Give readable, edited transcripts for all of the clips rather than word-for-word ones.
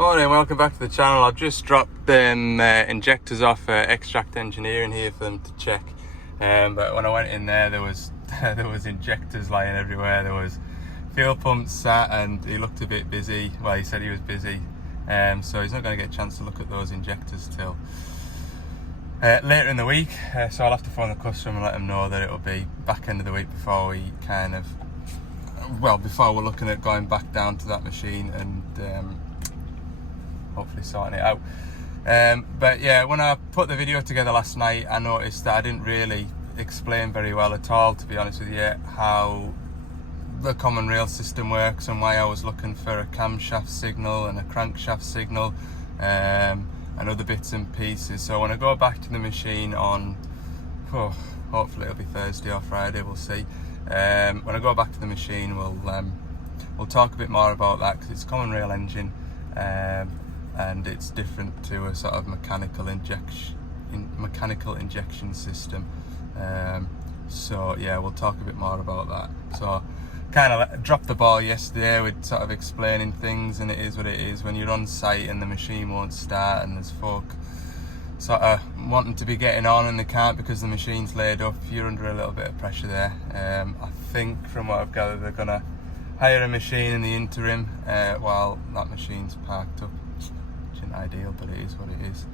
Morning, welcome back to the channel. I've just dropped them injectors off Extract Engineering here for them to check. But when I went in there was injectors lying everywhere. There was fuel pumps sat, and he looked a bit busy. Well, he said he was busy, so he's not going to get a chance to look at those injectors till later in the week. So I'll have to phone the customer and let them know that it'll be back end of the week before we before we're looking at going back down to that machine and hopefully sorting it out. But yeah, when I put the video together last night, I noticed that I didn't really explain very well at all, to be honest with you, how the common rail system works and why I was looking for a camshaft signal and a crankshaft signal and other bits and pieces. So when I go back to the machine on, hopefully it'll be Thursday or Friday, we'll see. When I go back to the machine, we'll talk a bit more about that, because it's a common rail engine, and it's different to a sort of mechanical injection system. So yeah, we'll talk a bit more about that. So kind of dropped the ball yesterday with sort of explaining things, and it is what it is when you're on site and the machine won't start and there's folk sort of wanting to be getting on and they can't because the machine's laid up. You're under a little bit of pressure there. I think from what I've gathered, they're gonna hire a machine in the interim while that machine's parked up. Which isn't ideal, but it is what it is.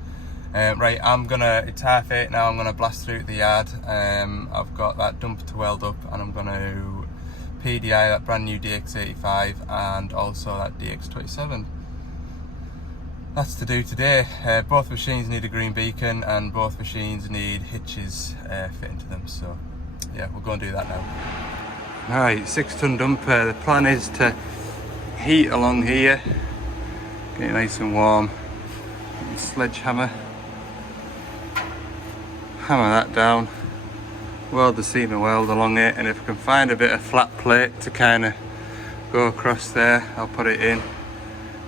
Right, it's 8:30 now. I'm gonna blast through to the yard. I've got that dumper to weld up, and I'm gonna PDI that brand new DX85 and also that DX27. That's to do today. Both machines need a green beacon, and both machines need hitches fit into them. So yeah, we'll go and do that now. Right, 6-ton dumper. The plan is to heat along here, get it nice and warm. Sledgehammer, hammer that down, weld the seam and weld along it, and if I can find a bit of flat plate to kind of go across there, I'll put it in.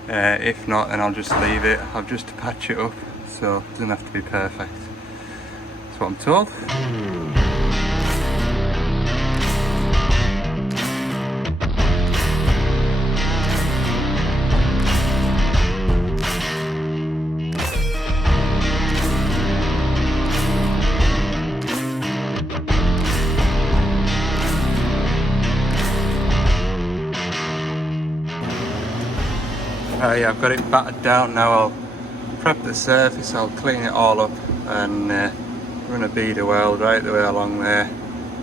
If not, then I'll just leave it. I've just to patch it up, so it doesn't have to be perfect. That's what I'm told. Yeah, I've got it battered down now. I'll prep the surface, I'll clean it all up, and run a beader weld right the way along there,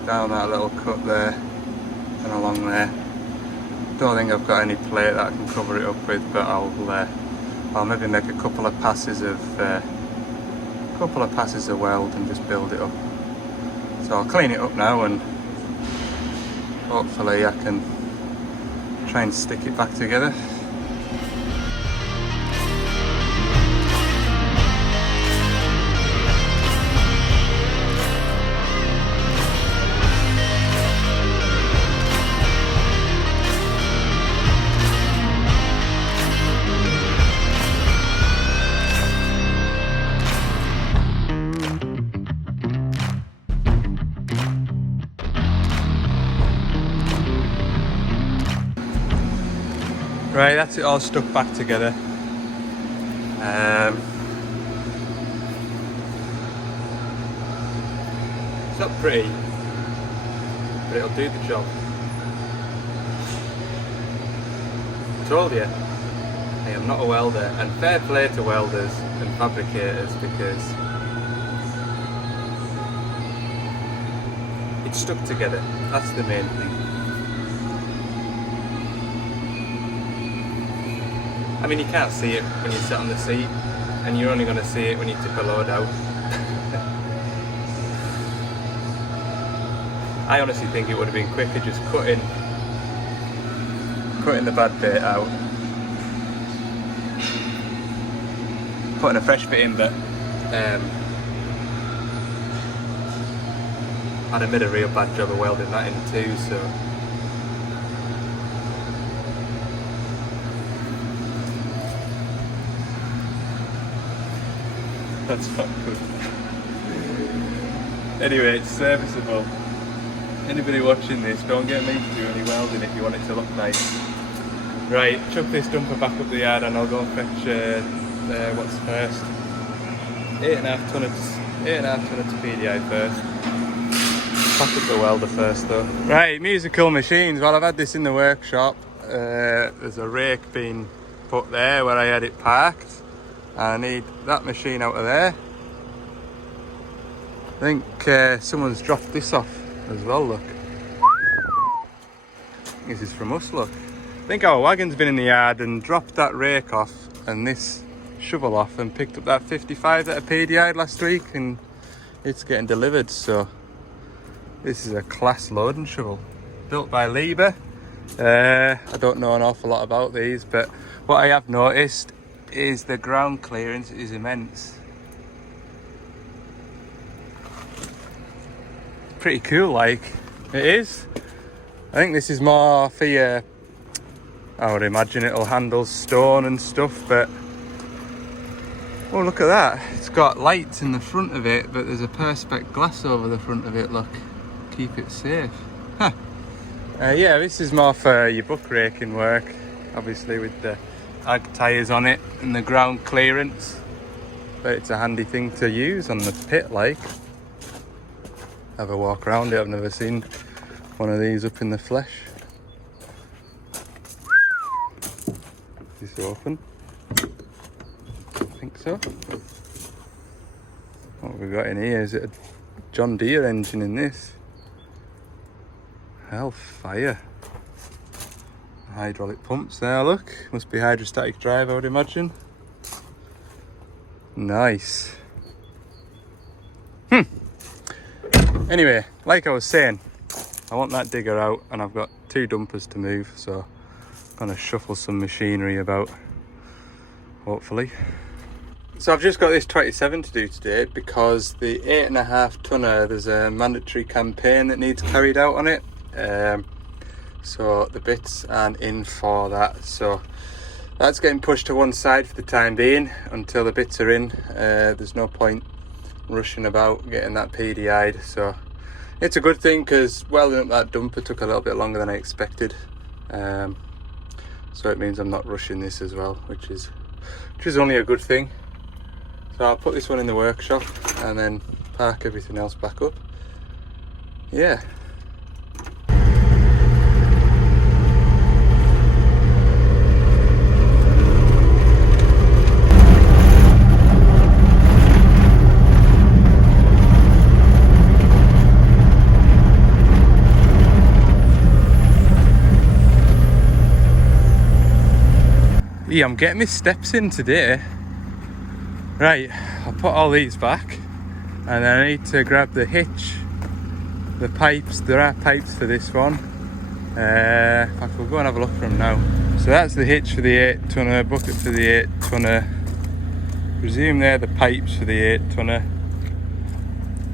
down that little cut there, and along there. Don't think I've got any plate that I can cover it up with, but I'll maybe make a couple of passes of weld and just build it up. So I'll clean it up now, and hopefully I can try and stick it back together. Right, that's it all stuck back together. It's not pretty, but it'll do the job. I told you, I am not a welder, and fair play to welders and fabricators, because it's stuck together. That's the main thing. I mean, you can't see it when you sit on the seat, and you're only going to see it when you tip a load out. I honestly think it would have been quicker just cutting the bad bit out, putting a fresh bit in, but I'd have made a real bad job of welding that in too, so. That's not good. Anyway, it's serviceable. Anybody watching this, don't get me to do any welding if you want it to look nice. Right, chuck this dumper back up the yard and I'll go and fetch what's first. 8.5 tonner to PDI first. Pack up the welder first though. Right, musical machines. Well, I've had this in the workshop. There's a rake being put there where I had it parked. I need that machine out of there. I think someone's dropped this off as well, look. This is from us, look. I think our wagon's been in the yard and dropped that rake off and this shovel off and picked up that 55 that I PDI'd last week, and it's getting delivered. So this is a class loading shovel built by Lieber. I don't know an awful lot about these, but what I have noticed is the ground clearance is immense. Pretty cool, like it is. I think this is more for your, I would imagine it'll handle stone and stuff, but oh, look at that. It's got lights in the front of it, but there's a perspex glass over the front of it, look. Keep it safe. Huh. Yeah, this is more for your buck raking work, obviously with the ag tyres on it and the ground clearance. But it's a handy thing to use on the pit, like. Have a walk around it, I've never seen one of these up in the flesh. Is this open? I think so. What have we got in here? Is it a John Deere engine in this? Hellfire. Hydraulic pumps there, look. Must be hydrostatic drive, I would imagine. Nice. Anyway, like I was saying, I want that digger out and I've got 2 dumpers to move, so I'm gonna shuffle some machinery about, hopefully. So I've just got this 27 to do today because the 8.5 tonner, there's a mandatory campaign that needs carried out on it. So the bits aren't in for that. So that's getting pushed to one side for the time being until the bits are in. There's no point rushing about getting that PDI'd. So it's a good thing because welding up that dumper took a little bit longer than I expected. So it means I'm not rushing this as well, which is only a good thing. So I'll put this one in the workshop and then park everything else back up. Yeah. Yeah, I'm getting my steps in today. Right, I'll put all these back and then I need to grab the hitch, the pipes. There are pipes for this one. In fact, we'll go and have a look for them now. So that's the hitch for the 8 tonner, bucket for the 8 tonner. Presume they're the pipes for the 8 tonner.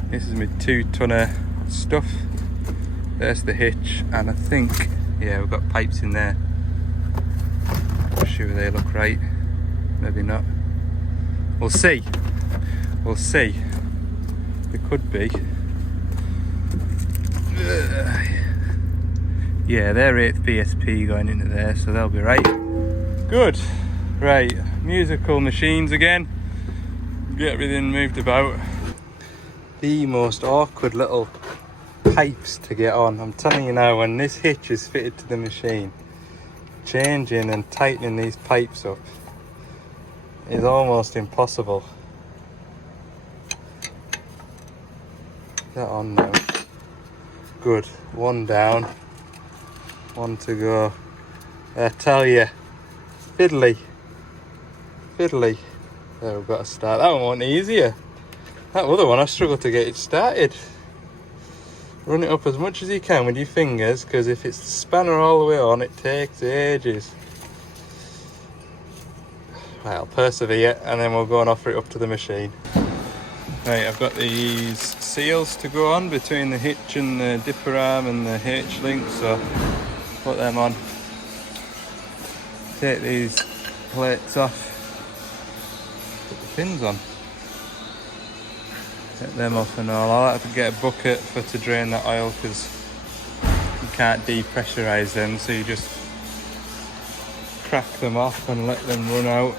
This is my 2 tonner stuff. There's the hitch, and I think, yeah, we've got pipes in there. Sure they look right, maybe not. We'll see. We'll see. It could be. Yeah, they're 8th BSP going into there, so they'll be right. Good. Right, musical machines again. Get everything moved about. The most awkward little pipes to get on. I'm telling you now, when this hitch is fitted to the machine, changing and tightening these pipes up is almost impossible. Get on now. Good. One down, one to go. I tell you, fiddly. There, we've got to start. That one wasn't easier. That other one, I struggled to get it started. Run it up as much as you can with your fingers, because if it's the spanner all the way on, it takes ages. Right, I'll persevere and then we'll go and offer it up to the machine. Right, I've got these seals to go on between the hitch and the dipper arm and the H-link, so put them on. Take these plates off, put the pins on. Get them off and all. I'll have to get a bucket to drain that oil because you can't depressurise them, so you just crack them off and let them run out.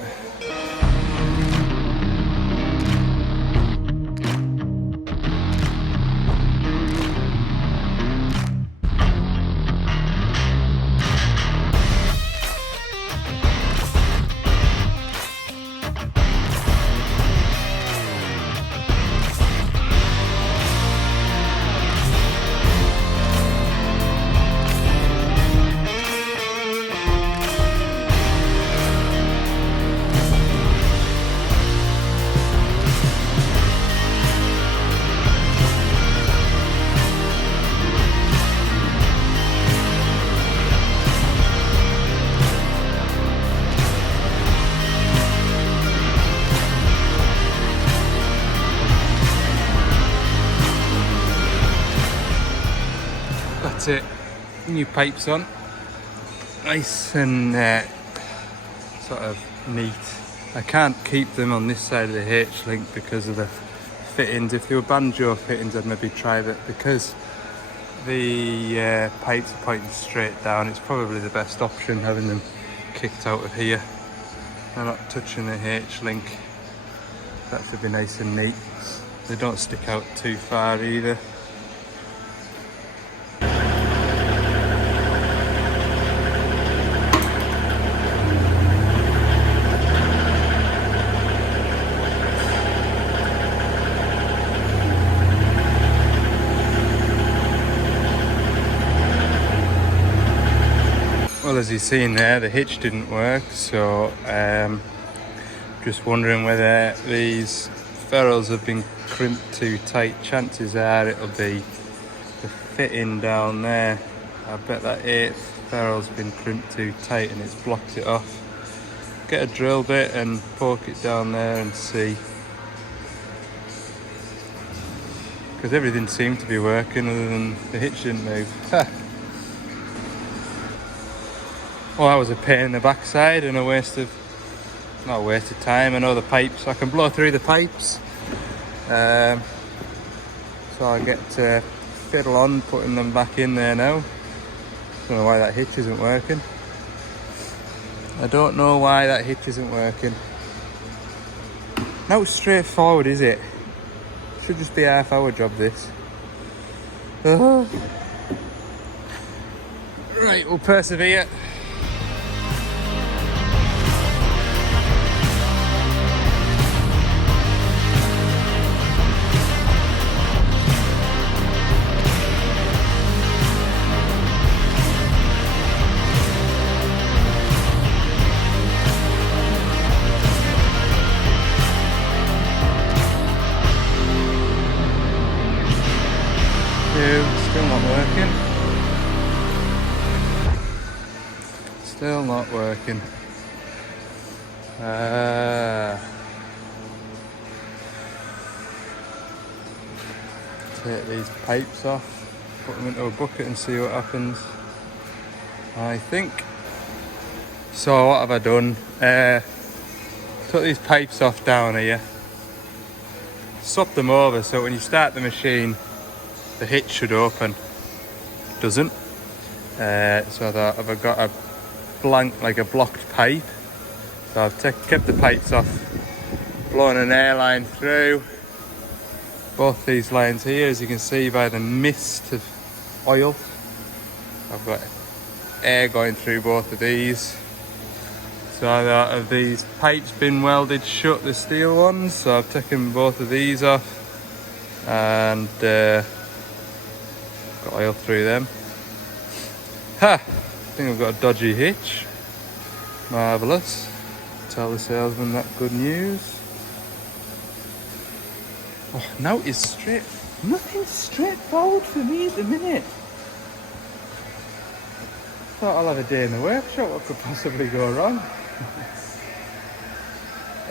That's it, new pipes on, nice and sort of neat. I can't keep them on this side of the H-link because of the fittings. If they were banjo fittings I'd maybe try that. Because the pipes are pointing straight down, it's probably the best option having them kicked out of here. They're not touching the H-link, that should be nice and neat. They don't stick out too far either. Well, as you've seen there, the hitch didn't work, so just wondering whether these ferrules have been crimped too tight. Chances are it'll be the fitting down there. I bet that 8th ferrule's been crimped too tight and it's blocked it off. Get a drill bit and poke it down there and see. Because everything seemed to be working other than the hitch didn't move. Well, that was a pain in the backside and a waste of, not a waste of time. I know the pipes, I can blow through the pipes. So I get to fiddle on putting them back in there now. Don't know why that hitch isn't working. I don't know why that hitch isn't working. Not straightforward, is it? Should just be a half-hour job, this. Right, we'll persevere. Still not working. Still not working. Take these pipes off, put them into a bucket and see what happens. I think. So what have I done? Took these pipes off down here, swapped them over so when you start the machine the hitch should open. It doesn't. So I thought, have I got a blank, like a blocked pipe? So I've kept the pipes off, blown an air line through both these lines here, as you can see by the mist of oil. I've got air going through both of these. So I thought, have these pipes been welded shut, the steel ones? So I've taken both of these off and got oil through them. Ha! I think I've got a dodgy hitch. Marvellous. Tell the salesman that good news. Oh, now it's straight. Nothing's straightforward for me at the minute. Thought I'll have a day in the workshop. What could possibly go wrong?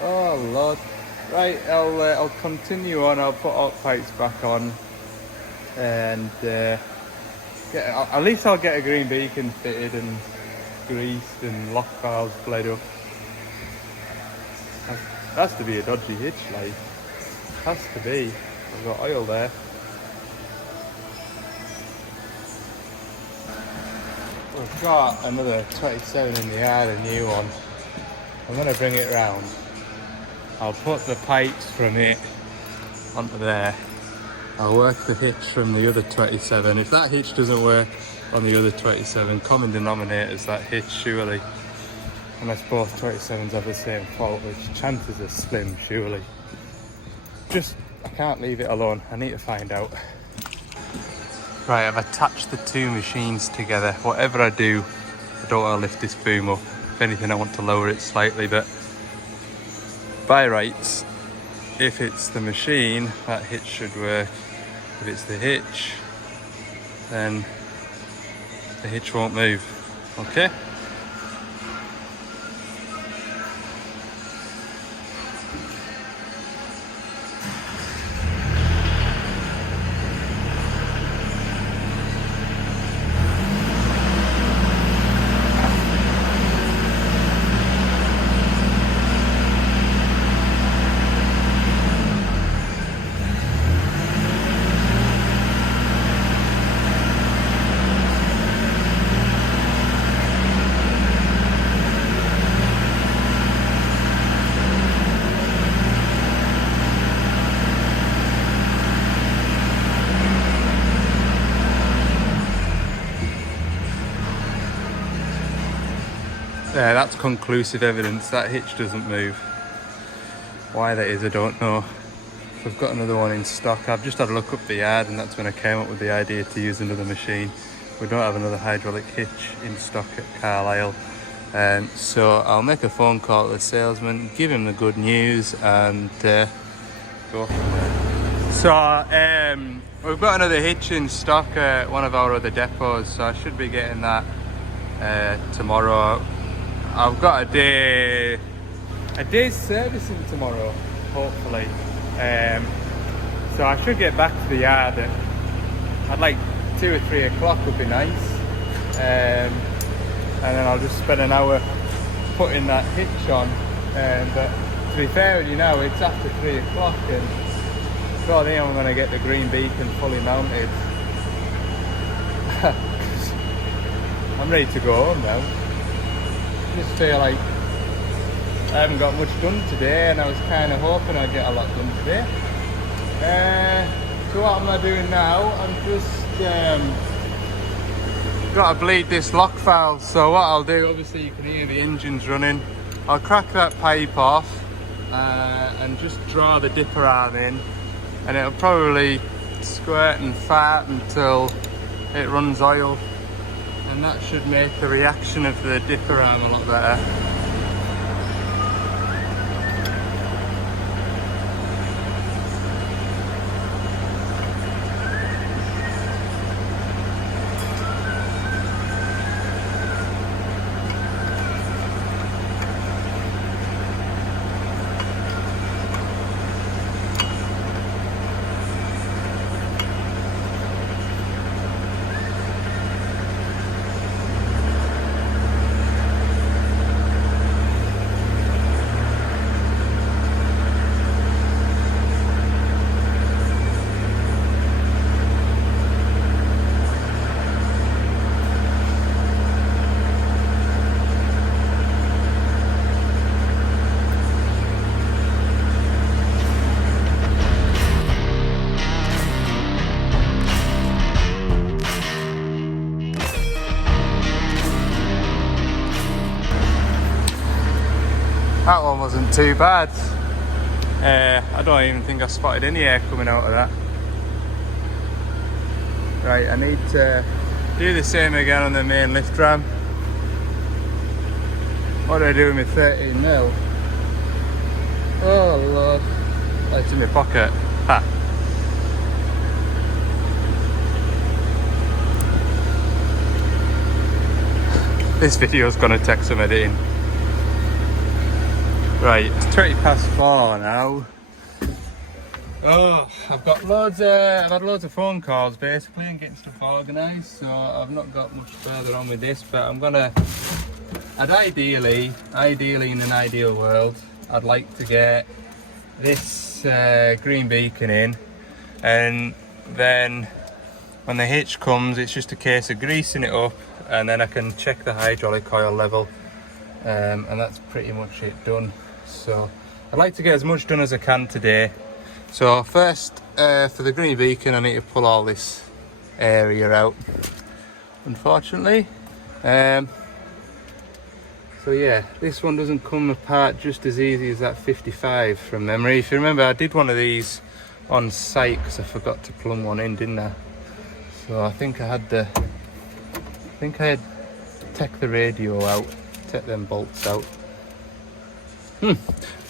Oh Lord. Right, I'll continue on. I'll put all pipes back on. And at least I'll get a green beacon fitted and greased and lock valves bled up. Has to be a dodgy hitch, like. Has to be. I've got oil there. we've got another 27 in the yard, a new one. I'm going to bring it round. I'll put the pipes from it onto there. I'll work the hitch from the other 27. If that hitch doesn't work on the other 27, common denominator is that hitch surely. Unless both 27s have the same fault, which chances are slim surely. Just, I can't leave it alone. I need to find out. Right, I've attached the two machines together. Whatever I do, I don't want to lift this boom up. If anything, I want to lower it slightly, but by rights, if it's the machine, that hitch should work. If it's the hitch, then the hitch won't move. Okay? Yeah, that's conclusive evidence that hitch doesn't move. Why that is, I don't know. We've got another one in stock. I've just had a look up the yard and that's when I came up with the idea to use another machine. We don't have another hydraulic hitch in stock at Carlisle. So I'll make a phone call to the salesman, give him the good news and go from there. So we've got another hitch in stock at one of our other depots, so I should be getting that tomorrow. I've got a day's servicing tomorrow, hopefully. So I should get back to the yard at like 2 or 3 o'clock would be nice. And then I'll just spend an hour putting that hitch on. But to be fair with you now, it's after 3 o'clock and so I think I'm going to get the green beacon fully mounted. I'm ready to go home now. Just feel like I haven't got much done today and I was kind of hoping I'd get a lot done today. So what am I doing now? I'm just got to bleed this lock valve. So what I'll do, obviously you can hear the engines running. I'll crack that pipe off and just draw the dipper arm in and it'll probably squirt and fart until it runs oil. And that should make the reaction of the dipper arm a lot better. That one wasn't too bad. I don't even think I spotted any air coming out of that. Right, I need to do the same again on the main lift ram. What do I do with my 13mm? Oh lord. Oh, it's in my pocket. Ha! This video's gonna take some editing. Right, it's 4:20 now. Oh, I've had loads of phone calls basically and getting stuff organised, so I've not got much further on with this, but ideally in an ideal world, I'd like to get this green beacon in, and then when the hitch comes, it's just a case of greasing it up and then I can check the hydraulic oil level, and that's pretty much it done. So I'd like to get as much done as I can today. So first, for the green beacon, I need to pull all this area out, unfortunately. So yeah, this one doesn't come apart just as easy as that 55 from memory. If you remember, I did one of these on site because I forgot to plumb one in, didn't I? So I think I had take the radio out, take them bolts out.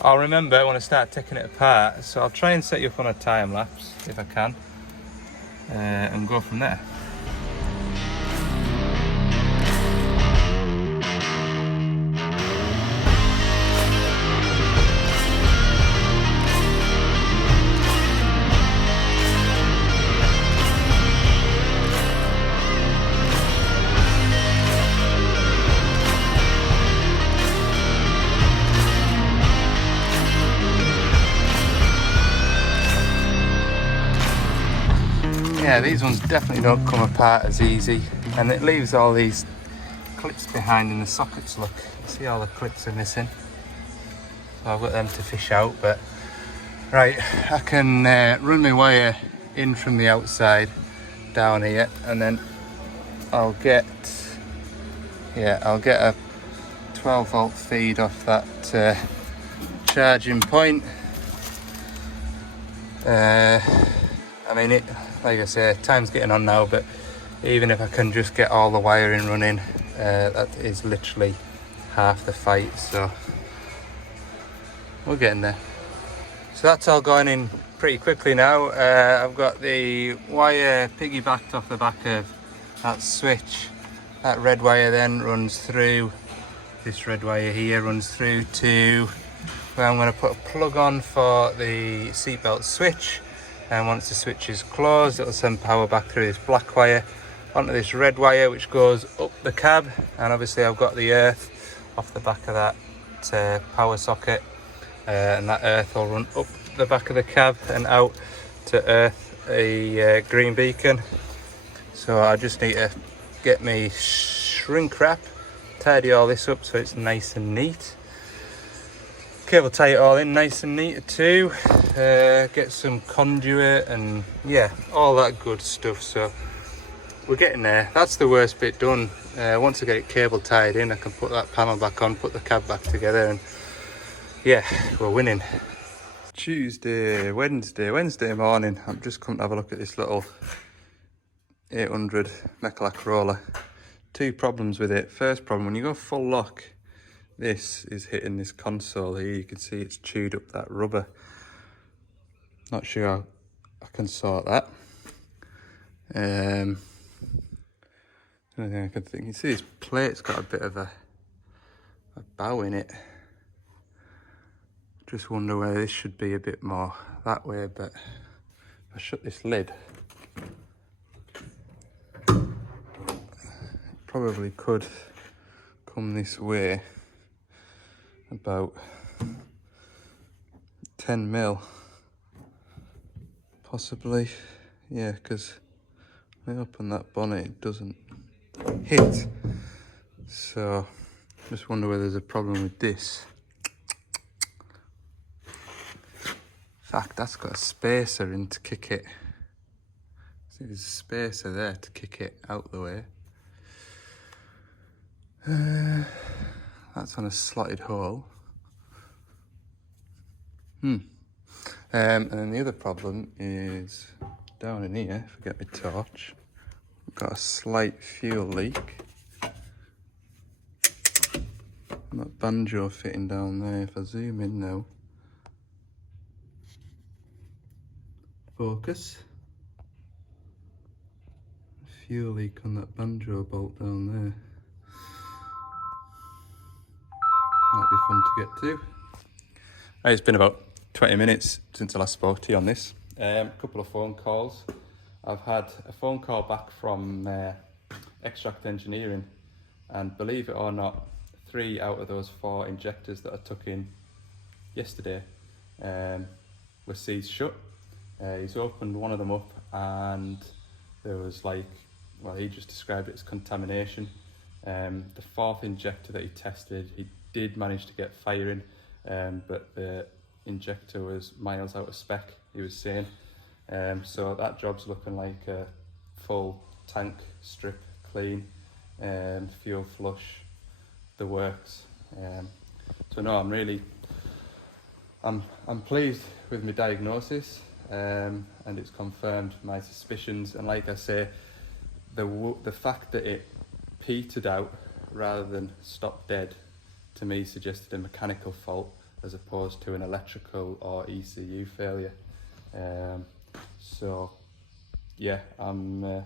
I'll remember when I start taking it apart, so I'll try and set you up on a time lapse if I can, and go from there. Yeah, these ones definitely don't come apart as easy, and it leaves all these clips behind in the sockets. Look, you see all the clips are missing, so I've got them to fish out. But right, I can run my wire in from the outside down here, and then I'll get a 12 volt feed off that charging point. I mean, like I say, time's getting on now, but even if I can just get all the wiring running, that is literally half the fight, so we're getting there. So that's all going in pretty quickly now. I've got the wire piggybacked off the back of that switch. That red wire then runs through, this red wire here runs through to where I'm going to put a plug on for the seatbelt switch. And once the switch is closed, it'll send power back through this black wire onto this red wire, which goes up the cab. And obviously I've got the earth off the back of that power socket, and that earth will run up the back of the cab and out to earth a green beacon. So I just need to get me shrink wrap, tidy all this up so it's nice and neat. Cable tie it all in nice and neat too, get some conduit and yeah, all that good stuff. So we're getting there. That's the worst bit done. Once I get it cable tied in, I can put that panel back on, put the cab back together, and yeah, we're winning. Wednesday morning, I'm just come to have a look at this little 800 Mechalak roller. Two problems with it. First problem, when you go full lock, this is hitting this console here. You can see it's chewed up that rubber. Not sure how I can sort that. Another thing I can think, you see this plate's got a bit of a bow in it. Just wonder whether this should be a bit more that way, but if I shut this lid, it probably could come this way about 10 mil, possibly. Yeah, because when I open that bonnet, it doesn't hit. So just wonder whether there's a problem with this. In fact, that's got a spacer in to kick it. See, there's a spacer there to kick it out the way. That's on a slotted hole. And then the other problem is down in here, if I get my torch, I've got a slight fuel leak. And that banjo fitting down there, if I zoom in now. Focus. Fuel leak on that banjo bolt down there. Might be fun to get to. It's been about 20 minutes since I last spoke to you on this. A couple of phone calls. I've had a phone call back from Extract Engineering, and believe it or not, 3 out of those 4 injectors that I took in yesterday were seized shut. He's opened one of them up and there was like, well, he just described it as contamination. The fourth injector that he tested, he did manage to get firing, but the injector was miles out of spec, he was saying. So that job's looking like a full tank strip clean, fuel flush, the works. So no, I'm pleased with my diagnosis, and it's confirmed my suspicions. And like I say, the fact that it petered out rather than stopped dead, to me suggested a mechanical fault as opposed to an electrical or ECU failure. So yeah, I'm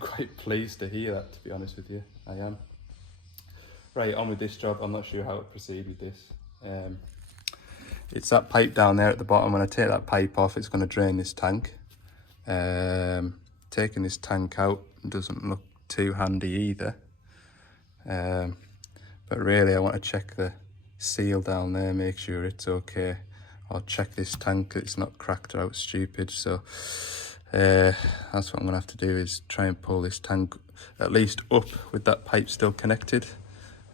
quite pleased to hear that, to be honest with you. I am. Right, on with this job. I'm not sure how to proceed with this. It's that pipe down there at the bottom. When I take that pipe off, it's going to drain this tank. Taking this tank out doesn't look too handy either. But really I want to check the seal down there, make sure it's okay. I'll check this tank that it's not cracked or out stupid. So that's what I'm going to have to do, is try and pull this tank at least up with that pipe still connected.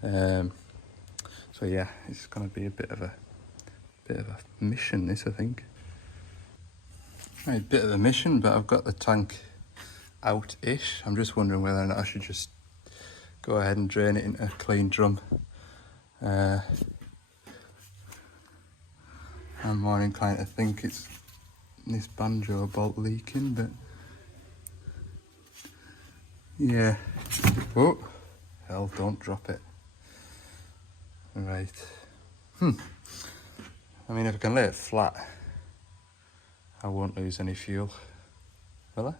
So yeah, it's going to be a bit of a mission, this, I think. Right, a bit of a mission, but I've got the tank out-ish. I'm just wondering whether or not I should just go ahead and drain it into a clean drum. I'm more inclined to think it's this banjo bolt leaking, but yeah. Oh, hell, don't drop it. Right. I mean, if I can lay it flat, I won't lose any fuel, will I?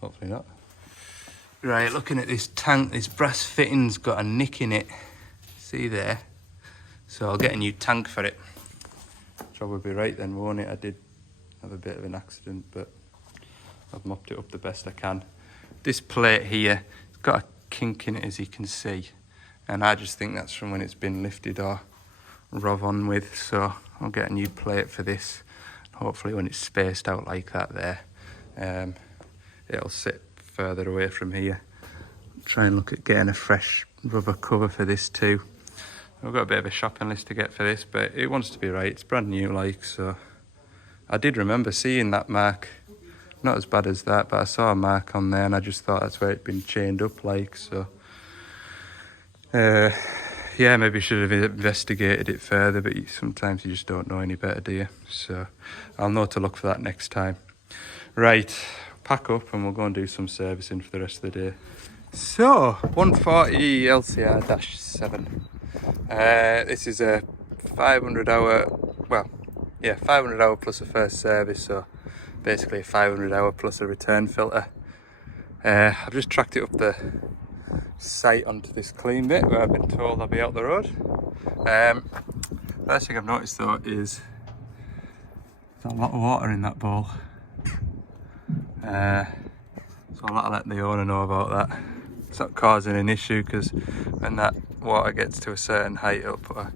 Hopefully not. Right, looking at this tank, this brass fitting's got a nick in it. See there? So I'll get a new tank for it. Job will be right then, won't it? I did have a bit of an accident, but I've mopped it up the best I can. This plate here, it's got a kink in it, as you can see. And I just think that's from when it's been lifted or rov on with. So I'll get a new plate for this. Hopefully when it's spaced out like that there, it'll sit further away from here. Try and look at getting a fresh rubber cover for this too. I've got a bit of a shopping list to get for this, but it wants to be right. It's brand new, like, so. I did remember seeing that mark. Not as bad as that, but I saw a mark on there and I just thought that's where it'd been chained up, like, so. Yeah, maybe should have investigated it further, but sometimes you just don't know any better, do you? So I'll know to look for that next time. Right, pack up and we'll go and do some servicing for the rest of the day. So, 140 LCR-7. This is a 500 hour, well, yeah, 500 hour plus a first service, so basically a 500 hour plus a return filter. I've just tracked it up the site onto this clean bit where I've been told I'll be out the road. First thing I've noticed though is there's a lot of water in that bowl. So I'll let the owner know about that. It's not causing an issue because when that water gets to a certain height it'll put a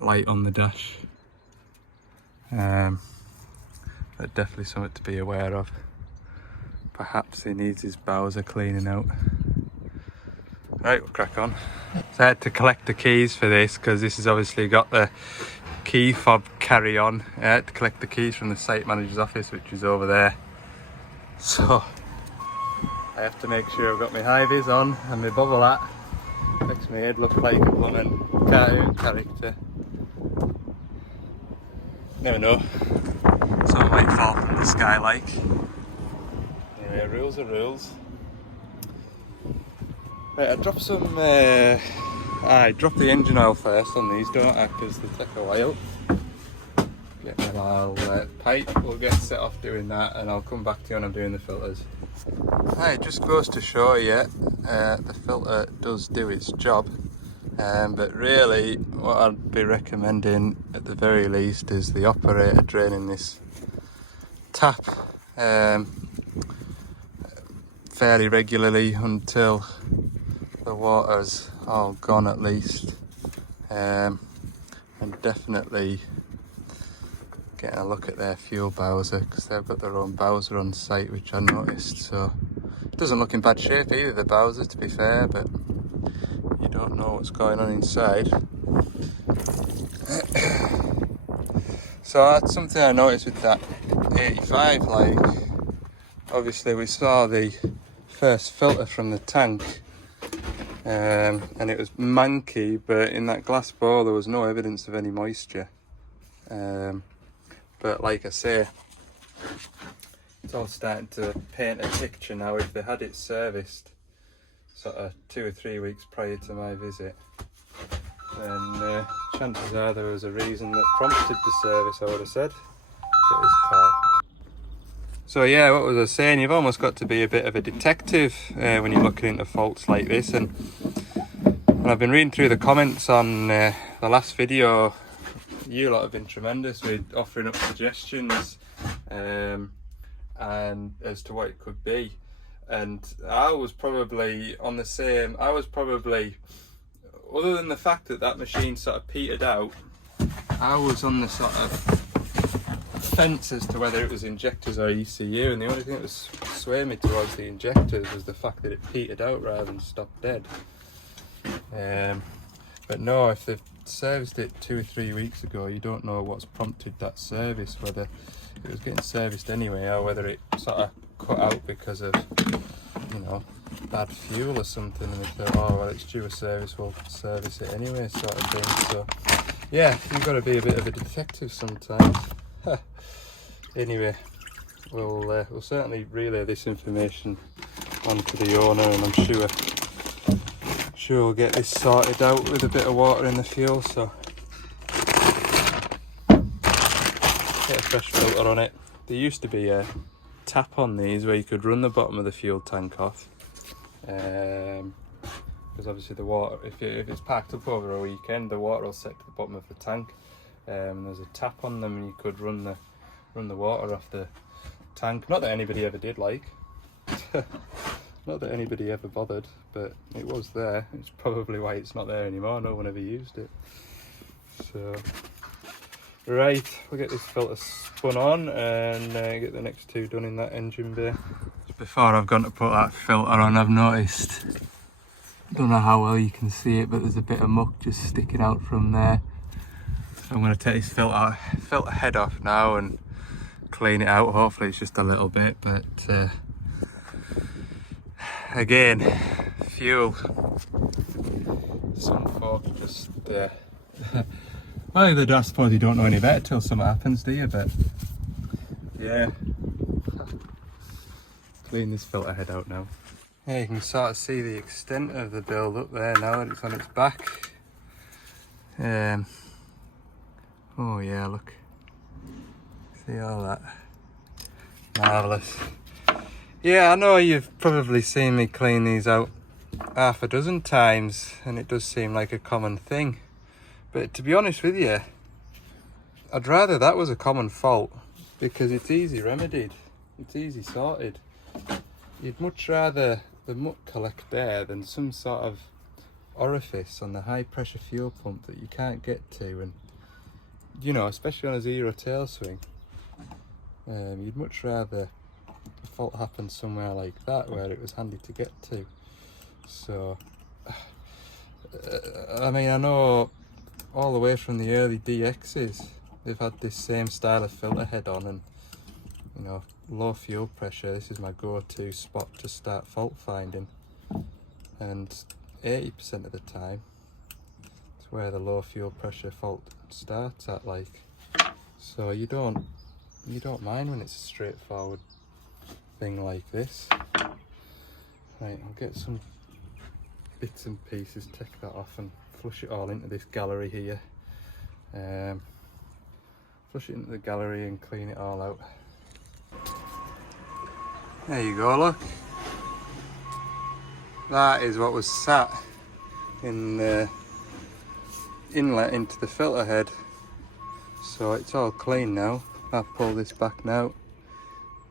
light on the dash. But definitely something to be aware of. Perhaps he needs his Bowser cleaning out. Right, we'll crack on. So I had to collect the keys for this because this has obviously got the key fob carry on. I had to collect the keys from the site manager's office, which is over there. So I have to make sure I've got my high vis on and my bubble hat. Makes my head look like a blooming cartoon character. Never know. So it might fall from the sky like. Anyway, rules are rules. Right, I dropped some, I dropped the engine oil first on these, don't I, because they take a while. Get my little pipe, we'll get set off doing that and I'll come back to you when I'm doing the filters. Right, it just goes to show you, the filter does do its job, but really what I'd be recommending at the very least is the operator draining this tap fairly regularly until the water's all gone at least, and definitely getting a look at their fuel Bowser because they've got their own Bowser on site, which I noticed. So Doesn't look in bad shape either, the Bowser, to be fair, but you don't know what's going on inside. So that's something I noticed with that 85, like, obviously we saw the first filter from the tank, and it was manky, but in that glass bowl there was no evidence of any moisture. But like I say, it's all starting to paint a picture now. If they had it serviced sort of 2 or 3 weeks prior to my visit, then chances are there was a reason that prompted the service, I would have said. Get his car. So yeah, what was I saying? You've almost got to be a bit of a detective when you're looking into faults like this. And I've been reading through the comments on the last video. You lot have been tremendous with offering up suggestions and as to what it could be. And I was probably on the same. I was probably, other than the fact that that machine sort of petered out, I was on the sort of fence as to whether it was injectors or ECU, and the only thing that was swaying me towards the injectors was the fact that it petered out rather than stopped dead. But no, if they've serviced it 2 or 3 weeks ago, you don't know what's prompted that service, whether it was getting serviced anyway or whether it sort of cut out because of, you know, bad fuel or something, and they thought, oh well, it's due a service, we'll service it anyway, sort of thing. So yeah, you've got to be a bit of a detective sometimes. Anyway, we'll certainly relay this information onto the owner, and I'm sure we'll get this sorted out with a bit of water in the fuel. So get a fresh filter on it. There used to be a tap on these where you could run the bottom of the fuel tank off, because obviously the water, if it's packed up over a weekend, the water will set to the bottom of the tank. And there's a tap on them, and you could run the water off the tank. Not that anybody ever did, like. Not that anybody ever bothered, but it was there. It's probably why it's not there anymore. No one ever used it. So, right, we'll get this filter spun on and get the next 2 done in that engine bay. Before I've gone to put that filter on, I've noticed, don't know how well you can see it, but there's a bit of muck just sticking out from there. So I'm going to take this filter head off now and clean it out. Hopefully it's just a little bit, but again, fuel. Some folk just well, I suppose you don't know any better till something happens, do you? But yeah, clean this filter head out now. Yeah, you can sort of see the extent of the build up there now that it's on its back. Oh yeah, look, see all that, marvellous. Yeah, I know you've probably seen me clean these out half a dozen times, and it does seem like a common thing, but to be honest with you, I'd rather that was a common fault, because it's easy remedied, it's easy sorted. You'd much rather the muck collect there than some sort of orifice on the high pressure fuel pump that you can't get to, and you know, especially on a zero tail swing, you'd much rather the fault happen somewhere like that where it was handy to get to. So I mean, I know all the way from the early DXs they've had this same style of filter head on, and you know, low fuel pressure, this is my go-to spot to start fault finding, and 80% of the time it's where the low fuel pressure fault starts at, like. So you don't mind when it's a straightforward thing like this. Right, I'll get some bits and pieces, take that off and flush it all into this gallery here. Flush it into the gallery and clean it all out. There you go, look. That is what was sat in the inlet into the filter head. So it's all clean now. I'll pull this back now.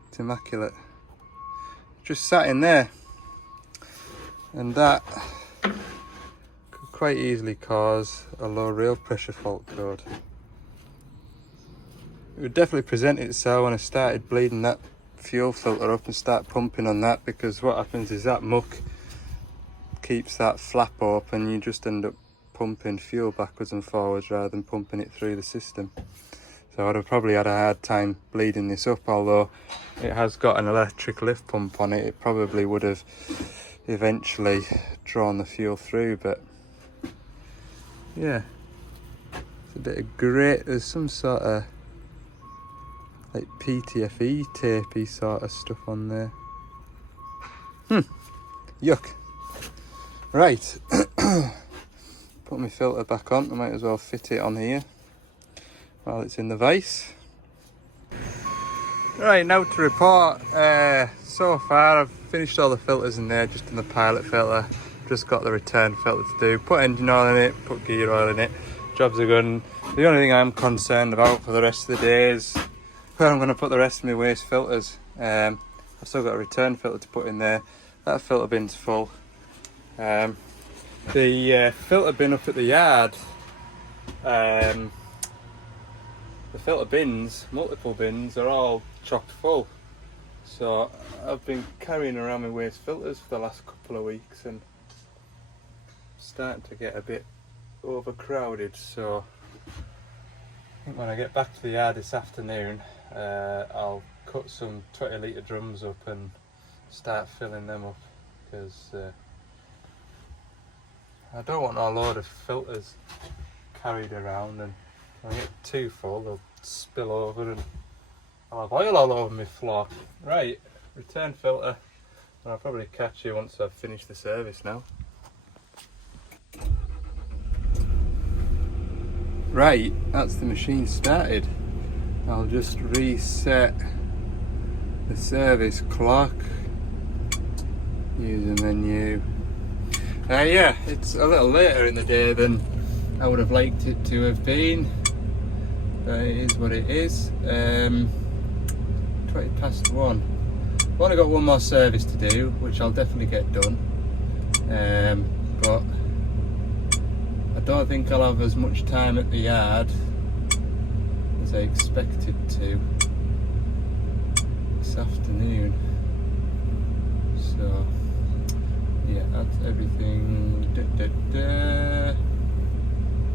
It's immaculate. Just sat in there. And that could quite easily cause a low rail pressure fault code. It would definitely present itself when I started bleeding that fuel filter up and start pumping on that, because what happens is that muck keeps that flap open. You just end up pumping fuel backwards and forwards rather than pumping it through the system. So I'd have probably had a hard time bleeding this up, although it has got an electric lift pump on it. It probably would have eventually drawn the fuel through, but yeah, it's a bit of great. There's some sort of like PTFE tapey sort of stuff on there. Yuck. Right. Put my filter back on. I might as well fit it on here while it's in the vise. Right, now to report. So far I've finished all the filters in there, just in the pilot filter. Just got the return filter to do. Put engine oil in it, put gear oil in it. Jobs are good. And the only thing I'm concerned about for the rest of the day is where I'm going to put the rest of my waste filters. I've still got a return filter to put in there. That filter bin's full. The filter bin up at the yard, the filter bins, multiple bins, are all chock full. So I've been carrying around my waste filters for the last couple of weeks and starting to get a bit overcrowded. So I think when I get back to the yard this afternoon, I'll cut some 20 litre drums up and start filling them up, because I don't want a load of filters carried around, and when I get too full they'll spill over and I'll have oil all over my floor. Right, return filter, and I'll probably catch you once I've finished the service now. Right, that's the machine started. I'll just reset the service clock, user menu. Yeah, it's a little later in the day than I would have liked it to have been, but it is what it is. 20 past 1. I've only got one more service to do, which I'll definitely get done, but I don't think I'll have as much time at the yard as I expected to this afternoon. So yeah, that's everything.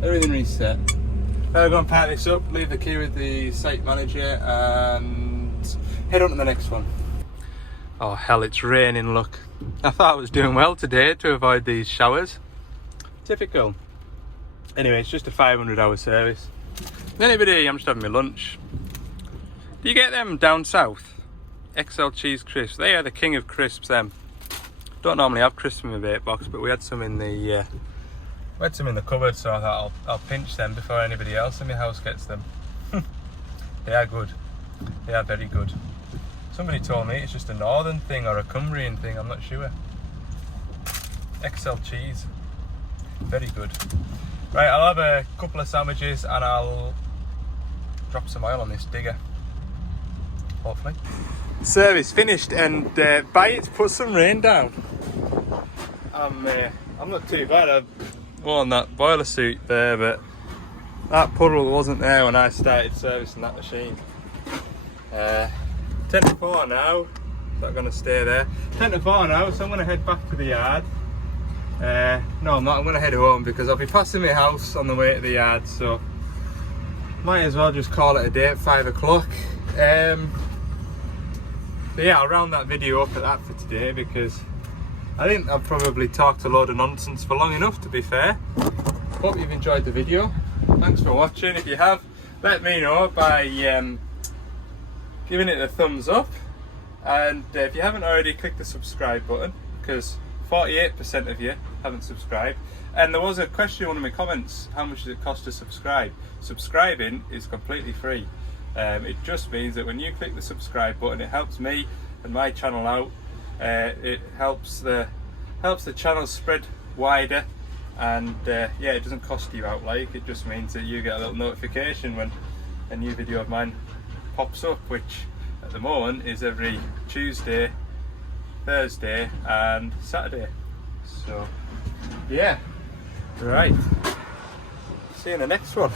Everything reset. Now we're going to pack this up, leave the key with the site manager, and head on to the next one. Oh hell, it's raining, look. I thought I was doing well today to avoid these showers. Typical. Anyway, it's just a 500-hour service. Anybody, I'm just having my lunch. Do you get them down south? XL cheese crisps. They are the king of crisps, them. Don't normally have crisps in my vape box, but we had some in the cupboard, so I thought I'll pinch them before anybody else in my house gets them. They are good. They are very good. Somebody told me it's just a northern thing or a Cumbrian thing, I'm not sure. XL cheese. Very good. Right, I'll have a couple of sandwiches and I'll drop some oil on this digger. Hopefully. Service finished, and by it's put some rain down. I'm not too bad. I've worn that boiler suit there, but that puddle wasn't there when I started servicing that machine. 10 to 4 now. Is that going to stay there? 10 to 4 now, so I'm going to head back to the yard. No, I'm not. I'm going to head home because I'll be passing my house on the way to the yard, so might as well just call it a day at 5 o'clock. But yeah, I'll round that video up at that for today, because I think I've probably talked a load of nonsense for long enough, to be fair. Hope you've enjoyed the video. Thanks for watching. If you have, let me know by giving it a thumbs up, and if you haven't already, click the subscribe button, because 48% of you haven't subscribed. And there was a question in one of my comments: how much does it cost to subscribe? Subscribing is completely free. It just means that when you click the subscribe button, it helps me and my channel out. It helps the channel spread wider, and yeah, it doesn't cost you out. Like, it just means that you get a little notification when a new video of mine pops up, which at the moment is every Tuesday, Thursday and Saturday. So yeah, right, see you in the next one.